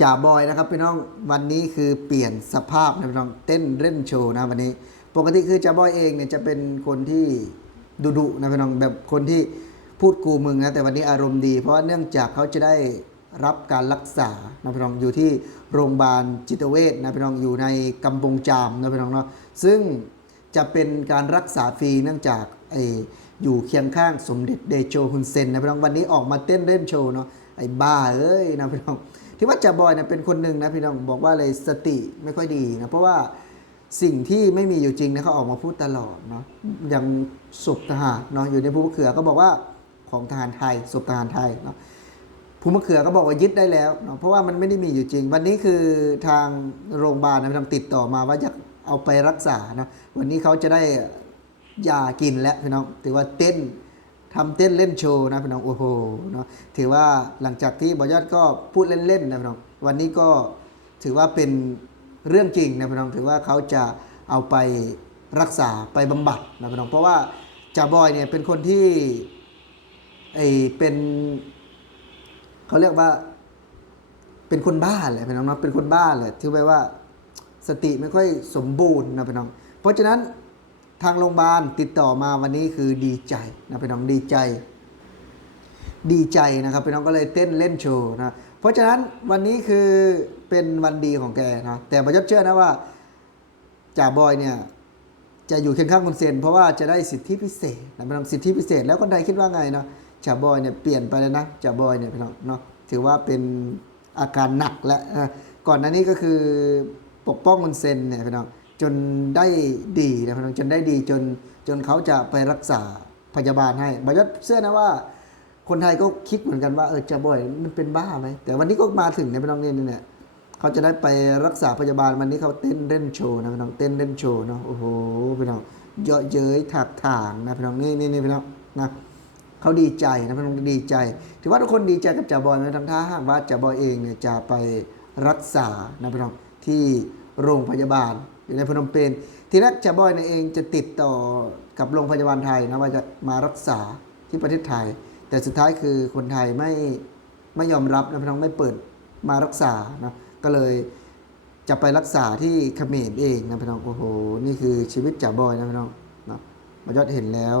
จ่าบอยนะครับพี่น้องวันนี้คือเปลี่ยนสภาพนะพี่น้องเต้นเล่นโชว์นะวันนี้ ปกติคือจ่าบอยเองเนี่ยจะเป็นคนที่ดุดุนะพี่น้องแบบคนที่พูดกูมึงนะแต่วันนี้อารมณ์ดี เพราะว่าเนื่องจากเขาจะได้รับการรักษานะพี่น้องอยู่ที่โรงพยาบาลจิตเวชนะพี่น้องอยู่ในกำปงจามนะพี่น้องเนาะซึ่งจะเป็นการรักษาฟรีเนื่องจากไออยู่เคียงข้างสมเด็จเดโชฮุนเซนนะพี่น้องวันนี้ออกมาเต้นเล่นโชว์เนาะไอ้บ้าเอ้ยนะพี่น้อง ที่ว่าจ่าบอยเนี่ยเป็นคนหนึ่งนะพี่น้องบอกว่าเลยสติไม่ค่อยดีนะเพราะว่าสิ่งที่ไม่มีอยู่จริงนะเขาออกมาพูดตลอดเนาะอย่างศพทหารเนาะอยู่ในภูมะเขือก็บอกว่าของทหารไทยศพทหารไทยเนาะภูมะเขือก็บอกว่ายึดได้แล้วเนาะเพราะว่ามันไม่ได้มีอยู่จริง วันนี้คือทางโรงพยาบาลนะพี่น้องติดต่อมาว่าอยากเอาไปรักษานะวันนี้เขาจะได้ยากินแล้วพี่น้องถือว่าเต้น ทำเต้นเล่นโชว์นะพี่น้องโอ้โหเนาะถือว่าหลังจากที่บอยอดก็พูดเล่นๆนะพี่น้องวันนี้ก็ถือว่าเป็นเรื่องจริงนะพี่น้องถือว่าเขาจะเอาไปรักษาไปบำบัดนะพี่น้องเพราะว่าจ่าบอยเนี่ยเป็นคนที่ไอเป็นเขาเรียกว่าเป็นคนบ้าแหละพี่น้องเนาะเป็นคนบ้าแหละที่แปลว่าสติไม่ค่อยสมบูรณ์นะพี่น้อง เพราะฉะนั้น ทางโรงพยาบาลติดต่อมาวันนี้คือดีใจนะพี่น้องดีใจ ดีใจนะครับพี่น้องก็เลยเต้นเล่นโชว์นะเพราะฉะนั้นวันนี้คือเป็นวันดีของแกนะแต่ประยศเชื่อนะว่าจ่าบอยเนี่ยจะอยู่เคียงข้างคุณเซนเพราะว่าจะได้สิทธิพิเศษนะพี่น้องสิทธิพิเศษ แล้วคนไทยคิดว่าไงเนาะจ่าบอยเนี่ยเปลี่ยนไปแล้วนะจ่าบอยเนี่ยพี่น้องเนาะถือว่าเป็นอาการหนักแล้วนะก่อนหน้านี้ก็คือปกป้องคุณเซนเนี่ยพี่น้อง จนได้ดีนะพี่น้องจนได้ดีจนจนเขาจะไปรักษาพยาบาลให้บอยศเชื่อนะว่า คนไทยก็คิดเหมือนกันว่าเออจ่าบอยมันเป็นบ้าไหมแต่วันนี้ก็มาถึงเนี่ยพี่น้องเนี่ยเนี่ยเขาจะได้ไปรักษาพยาบาลวันนี้เขาเต้นเล่นโชว์นะพี่น้องเต้นเล่นโชว์เนาะโอ้โหพี่น้องเยอะเย้ยถากถางนะพี่น้องนี่นี่นี่พี่น้องนะเขาดีใจนะพี่น้องดีใจ ถือว่าทุกคนดีใจกับจ่าบอยนะทั้งท่าหากว่าจ่าบอยเองเนี่ยจะไปรักษานะพี่น้องที่โรงพยาบาล อยู่ในพนมเปญทีแรกจ่าบอยเนี่ยเองจะติดต่อกับโรงพยาบาลไทยนะว่าจะมารักษาที่ประเทศไทย แต่สุดท้ายคือคนไทยไม่ไม่ยอมรับนะพี่น้องไม่เปิดมารักษานะก็เลยจะไปรักษาที่เขมรเองนะพี่น้องโอ้โหนี่คือชีวิตจ่าบอยนะพี่น้องเนาะมายอดเห็นแล้ว